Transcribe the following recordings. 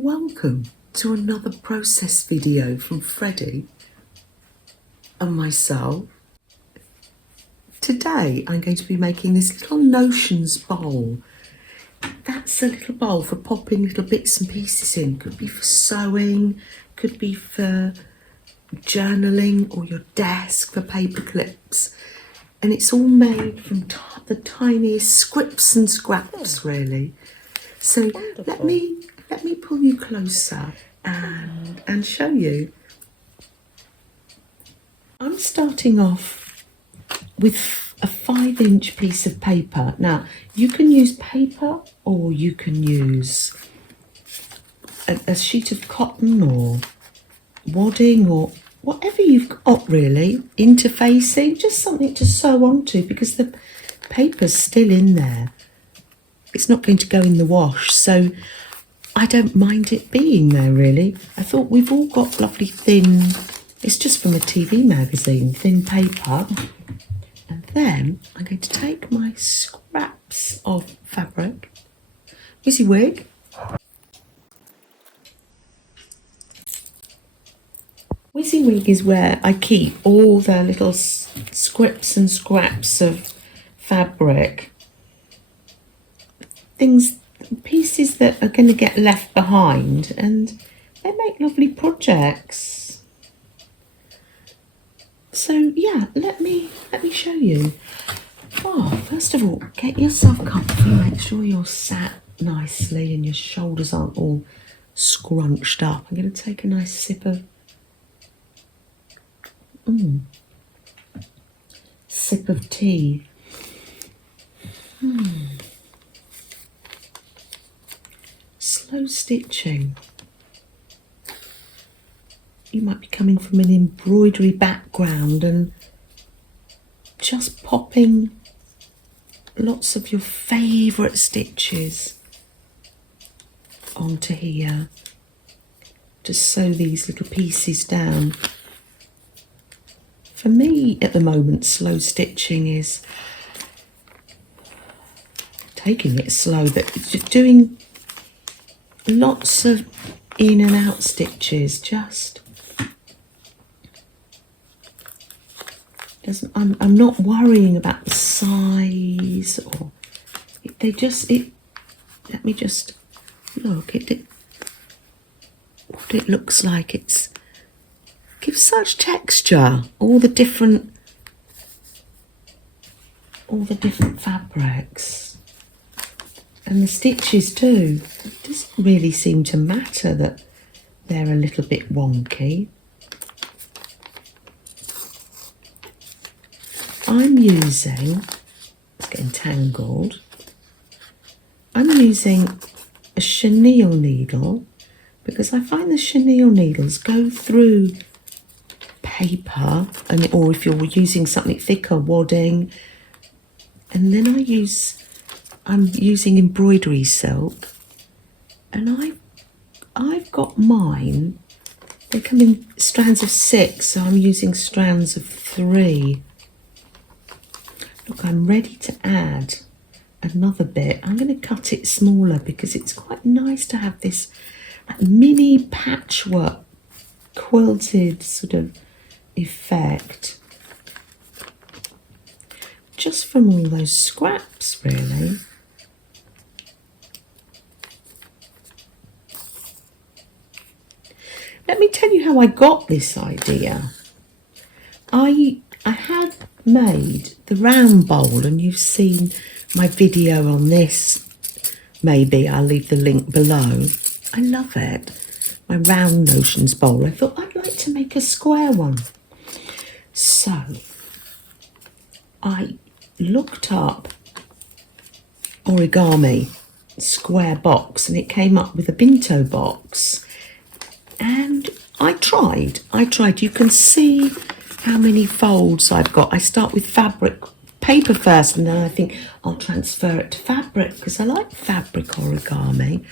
Welcome to another process video from Freddie and myself. Today I'm going to be making this little notions bowl. That's a little bowl for popping little bits and pieces in. Could be for sewing, could be for journaling, or your desk for paper clips. And it's all made from the tiniest scrips and scraps, really. So let me pull you closer and show you. I'm starting off with a 5-inch piece of paper. Now, you can use paper or you can use a sheet of cotton or wadding or whatever you've got, really, interfacing, just something to sew onto because the paper's still in there. It's not going to go in the wash, so I don't mind it being there, really. I thought we've all got lovely thin, it's just from a TV magazine, thin paper. And then I'm going to take my scraps of fabric, WYSIWYG. WYSIWYG is where I keep all the little scrips and scraps of fabric. Pieces that are going to get left behind, and they make lovely projects. So yeah, let me show you. Oh, first of all, get yourself comfy, make sure you're sat nicely and your shoulders aren't all scrunched up. I'm going to take a nice sip of tea. Slow stitching. You might be coming from an embroidery background and just popping lots of your favourite stitches onto here to sew these little pieces down. For me at the moment, slow stitching is taking it slow, but doing lots of in and out stitches. I'm not worrying about the size or let me just look at it, what it looks like. It gives such texture, all the different fabrics. And the stitches too. It doesn't really seem to matter that they're a little bit wonky. I'm using, it's getting tangled, I'm using a chenille needle because I find the chenille needles go through paper, or if you're using something thicker, wadding. And then I'm using embroidery silk, and I've got mine, they come in strands of 6, so I'm using strands of 3. Look, I'm ready to add another bit. I'm going to cut it smaller because it's quite nice to have this mini patchwork quilted sort of effect just from all those scraps, really. Let me tell you how I got this idea. I had made the round bowl, and you've seen my video on this. Maybe I'll leave the link below. I love it. My round notions bowl. I thought I'd like to make a square one. So I looked up origami square box, and it came up with a bento box. And I tried. You can see how many folds I've got. I start with paper first, and then I think I'll transfer it to fabric because I like fabric origami.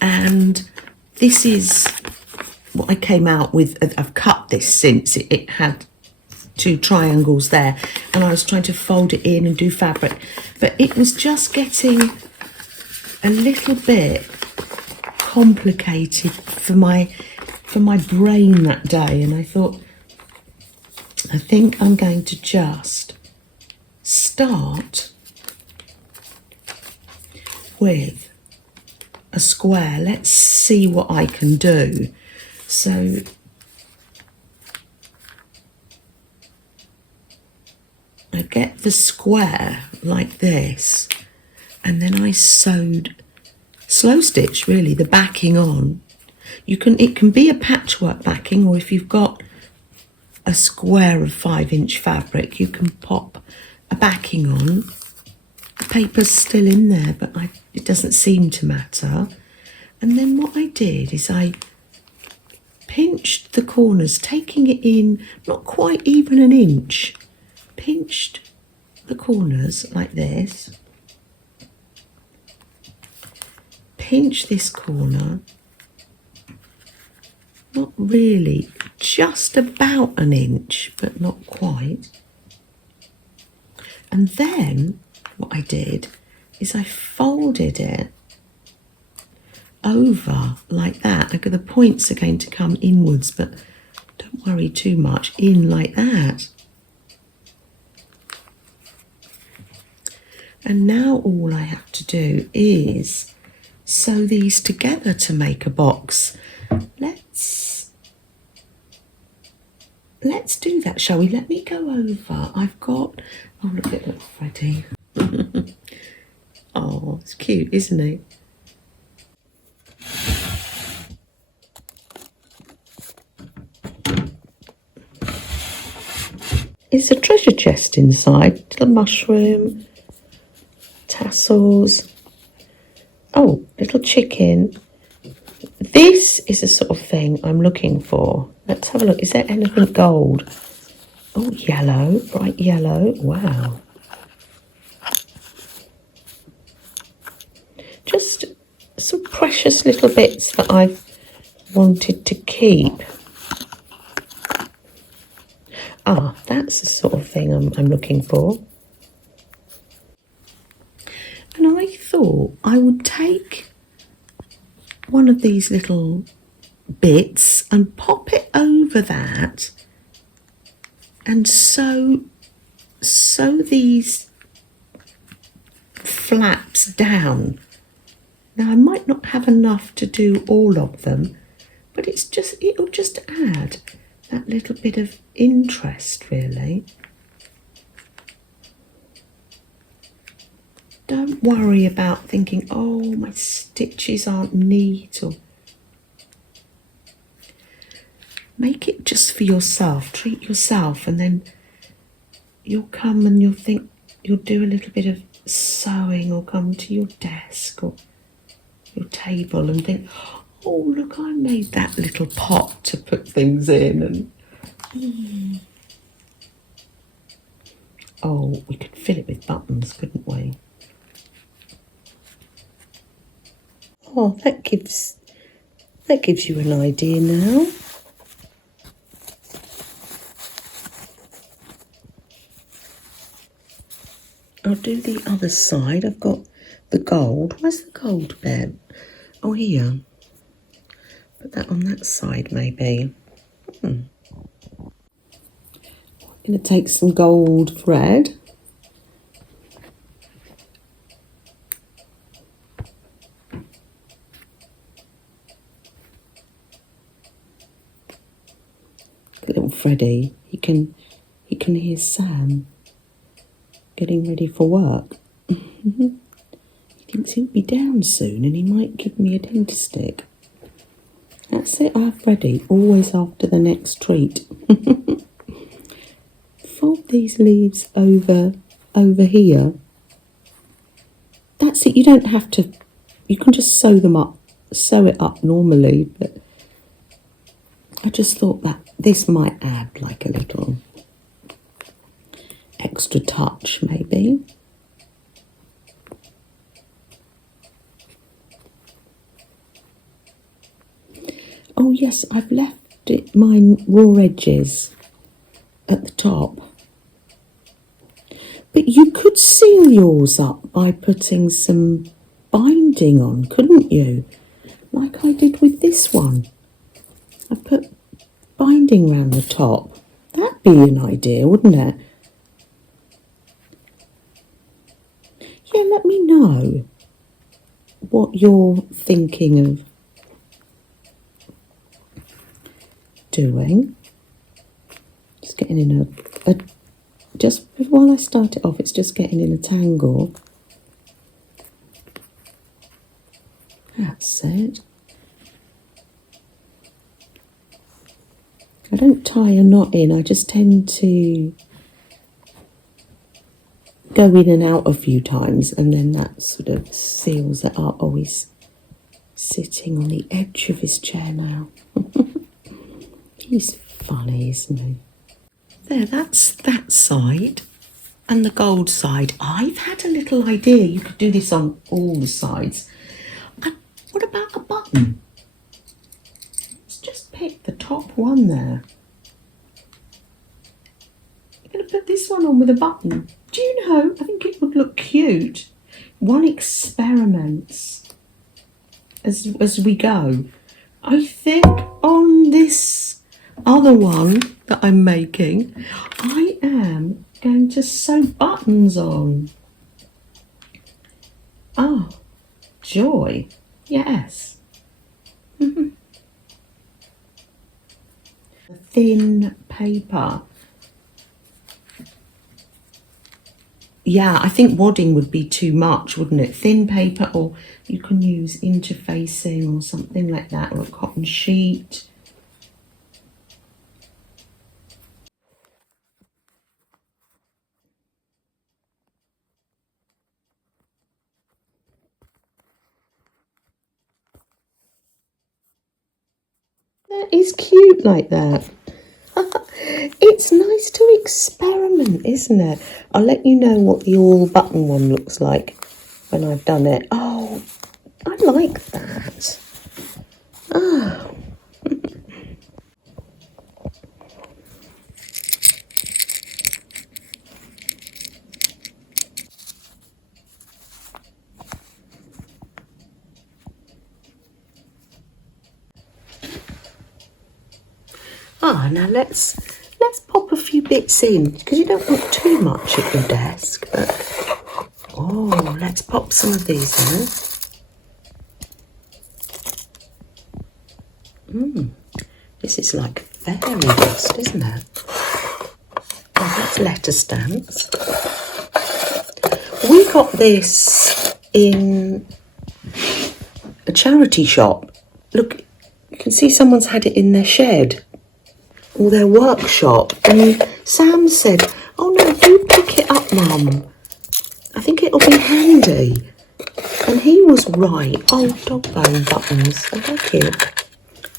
And this is what I came out with. I've cut this since it had 2 triangles there, and I was trying to fold it in and do fabric, but it was just getting a little bit complicated for my brain that day, and I thought, I think I'm going to just start with a square. Let's see what I can do. So I get the square like this, and then I sewed slow stitch really the backing on. It can be a patchwork backing, or if you've got a square of 5-inch fabric, you can pop a backing on. The paper's still in there, but it doesn't seem to matter. And then what I did is I pinched the corners, taking it in not quite even an inch, pinched the corners like this, pinch this corner, not really, just about an inch, but not quite. And then what I did is I folded it over like that. Look, the points are going to come inwards, but don't worry too much, in like that. And now all I have to do is sew these together to make a box. Let's do that, shall we? Let me go over. I've got, oh, look at little Freddie. Oh, it's cute, isn't he? It's a treasure chest inside. Little mushroom, tassels. Oh, little chicken. This is the sort of thing I'm looking for. Let's have a look. Is there anything gold? Oh, yellow, bright yellow. Wow. Just some precious little bits that I've wanted to keep. Ah, that's the sort of thing I'm looking for. And I thought I would take one of these little bits and pop it over that and sew these flaps down. Now I might not have enough to do all of them, but it'll just add that little bit of interest really. Don't worry about thinking, oh, my stitches aren't neat, or make it just for yourself. Treat yourself, and then you'll come and you'll think, you'll do a little bit of sewing, or come to your desk or your table and think, oh, look, I made that little pot to put things in. And oh, we could fill it with buttons, couldn't we? Oh, that gives you an idea now. I'll do the other side. I've got the gold. Where's the gold bit? Oh, here. Put that on that side, maybe. I'm going to take some gold thread. Little Freddie, he can hear Sam getting ready for work. He thinks he'll be down soon and he might give me a dentist stick. That's it, I have Freddie, always after the next treat. Fold these leaves over here. That's it, you don't have to, you can just sew it up normally, but I just thought that this might add like a little extra touch, maybe. Oh yes, I've left mine raw edges at the top. But you could seal yours up by putting some binding on, couldn't you? like I did with this one. I put binding around the top. That'd be an idea, wouldn't it? Yeah, let me know what you're thinking of doing. Just getting in just while I start it off, it's just getting in a tangle. That's it. I don't tie a knot in, I just tend to go in and out a few times, and then that sort of seals it up. Oh, he's sitting on the edge of his chair now. He's funny, isn't he? There, that's that side. And the gold side. I've had a little idea. You could do this on all the sides. And what about a button? Let's just pick the top one there. I'm going to put this one on with a button. Do you know, I think it would look cute. One experiments as we go. I think on this other one that I'm making, I am going to sew buttons on. Oh, joy. Yes. Thin paper. Yeah, I think wadding would be too much, wouldn't it? Thin paper, or you can use interfacing or something like that, or a cotton sheet. That is cute like that. It's nice to experiment, isn't it? I'll let you know what the all button one looks like when I've done it. Oh, I like that. Ah. Now let's pop a few bits in, because you don't want too much at your desk, but oh, let's pop some of these in. This is like fairy dust, isn't it? Oh, that's letter stamps. We got this in a charity shop. Look, you can see someone's had it in their shed or their workshop, and Sam said, oh no, you pick it up, Mum. I think it'll be handy. And he was right. Oh, dog bone buttons. Oh, they're cute.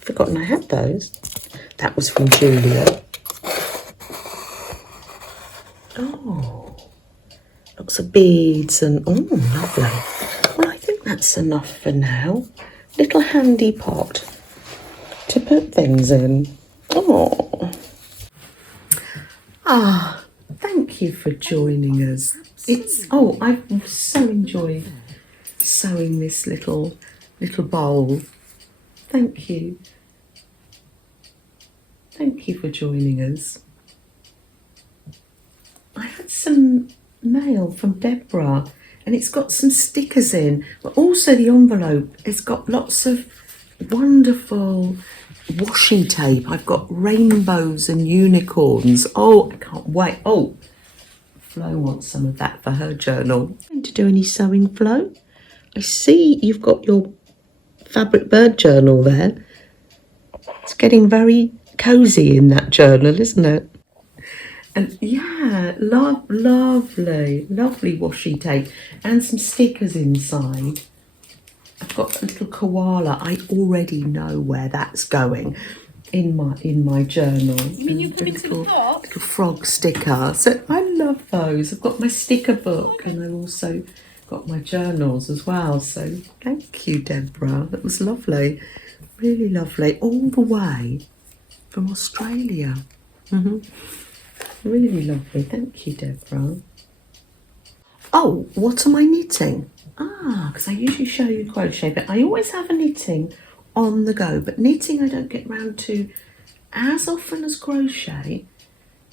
Forgotten I had those. That was from Julia. Oh, lots of beads and, oh, lovely. Well, I think that's enough for now. Little handy pot to put things in. Oh. Thank you for joining us. I've so enjoyed sewing this little bowl. Thank you. Thank you for joining us. I had some mail from Deborah, and it's got some stickers in, but also the envelope, it's got lots of wonderful washi tape. I've got rainbows and unicorns. Oh, I can't wait. Oh, Flo wants some of that for her journal. Going to do any sewing, Flo? I see you've got your fabric bird journal there. It's getting very cosy in that journal, isn't it? And yeah, lovely washi tape and some stickers inside. I've got a little koala. I already know where that's going in my journal. You mean you put it in the box? Little frog sticker. So I love those. I've got my sticker book, and I've also got my journals as well. So thank you, Deborah. That was lovely. Really lovely. All the way from Australia. Really lovely. Thank you, Deborah. Oh, what am I knitting? Because I usually show you crochet, but I always have a knitting on the go. But knitting I don't get round to as often as crochet.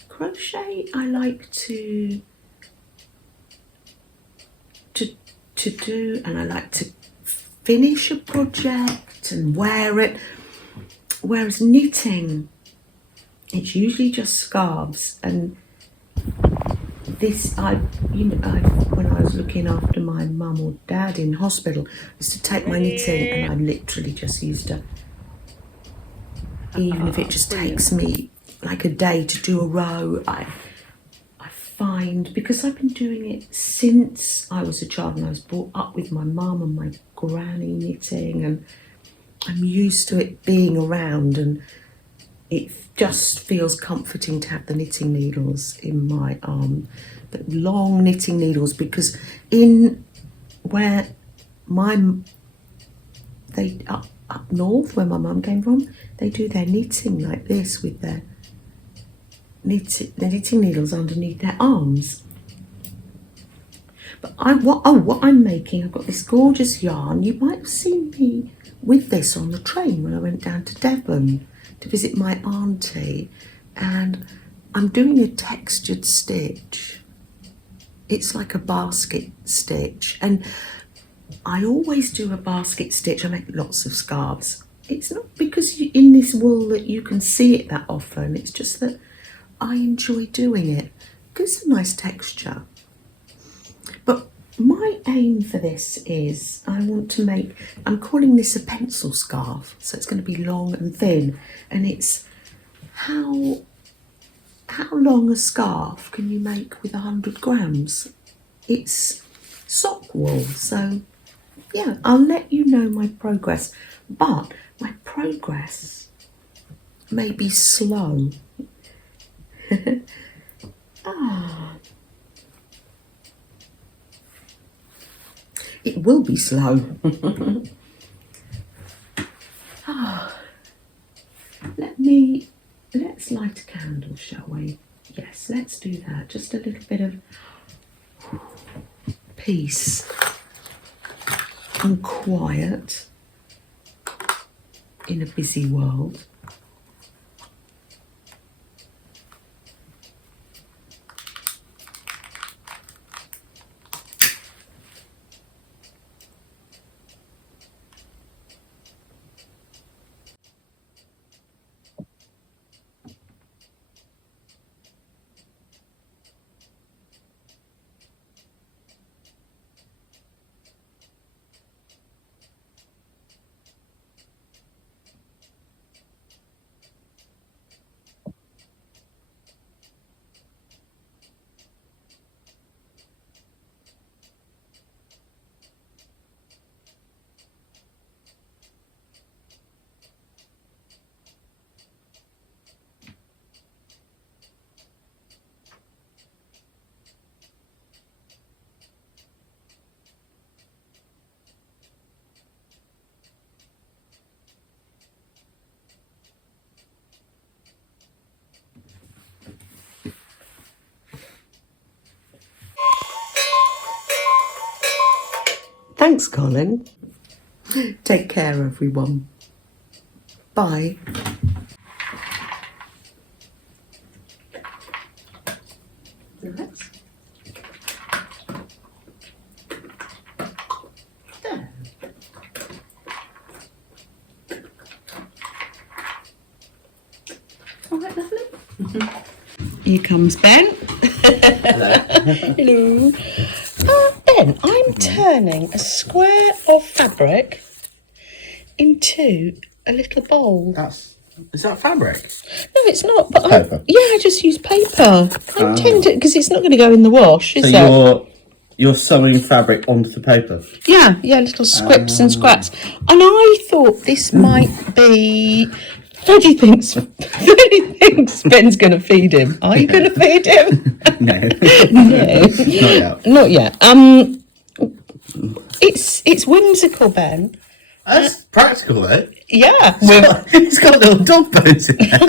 Crochet I like to do, and I like to finish a project and wear it. Whereas knitting, it's usually just scarves. And this, when I was looking after my mum or dad in hospital, I used to take my knitting and I literally just used to, even if it just takes me like a day to do a row, I find, because I've been doing it since I was a child and I was brought up with my mum and my granny knitting, and I'm used to it being around, and it just feels comforting to have the knitting needles in my arm, but long knitting needles, because in where up north where my mum came from, they do their knitting like this with their knitting needles underneath their arms. But what I'm making, I've got this gorgeous yarn. You might have seen me with this on the train when I went down to Devon to visit my auntie, and I'm doing a textured stitch. It's like a basket stitch, and I always do a basket stitch. I make lots of scarves. It's not because in this wool that you can see it that often, it's just that I enjoy doing it. Gives a nice texture. But my aim for this is I'm calling this a pencil scarf. So it's going to be long and thin. And it's how long a scarf can you make with 100 grams? It's sock wool. So yeah, I'll let you know my progress. But my progress may be slow. It will be slow. Let's light a candle, shall we? Yes, let's do that. Just a little bit of peace and quiet in a busy world. Thanks, Colin. Take care, everyone. Bye. Nice. There. All right, lovely. Here comes Ben. Hello. Hello. Ben, I'm turning a square of fabric into a little bowl. Is that fabric? No, it's not. But Paper. I just use paper. I intend it because it's not going to go in the wash, is it? So you're sewing fabric onto the paper? Yeah, little squips and scraps. And I thought this might be. Freddie thinks Ben's going to feed him. Are you going to feed him? No. No. Not yet. It's whimsical, Ben. That's practical, though. Yeah. It's got little dog bones in there.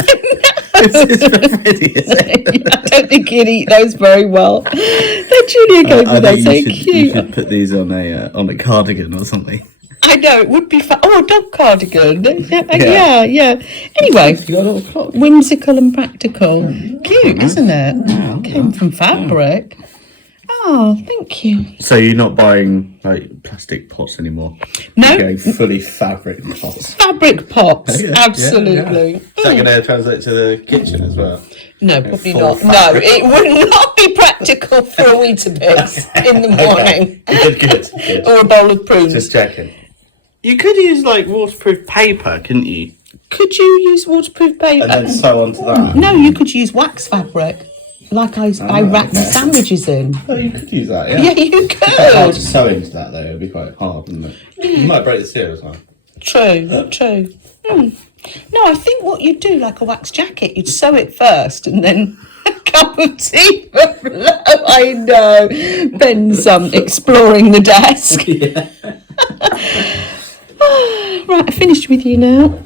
This is for Freddie, is it? I don't think he'd eat those very well. They're Julia gave me those. They're cute. You should put these on a cardigan or something. I know, it would be fun. Oh, a dog cardigan. Yeah. Anyway, You got a little clock. whimsical and practical. Cute, isn't it? Came from fabric. Oh, thank you. So you're not buying like plastic pots anymore? No. You're going fully fabric pots. Fabric pots, Yeah, absolutely. Is that going to translate to the kitchen as well? No, probably full not. No, fabric. it would not be practical for a Weetabix in the morning. Good. Or a bowl of prunes. Just checking. You could use like waterproof paper, couldn't you? Could you use waterproof paper? And then sew onto that. No, you could use wax fabric, like I wrap my sandwiches in. Oh, you could use that, yeah. Yeah, you Quite hard could. to sew into that though. It'd be quite hard, wouldn't it? You might break the seal as well. True. No, I think what you'd do, like a wax jacket, you'd sew it first and then a cup of tea for blow. I know. Ben's exploring the desk. Yeah. Right, I finished with you now.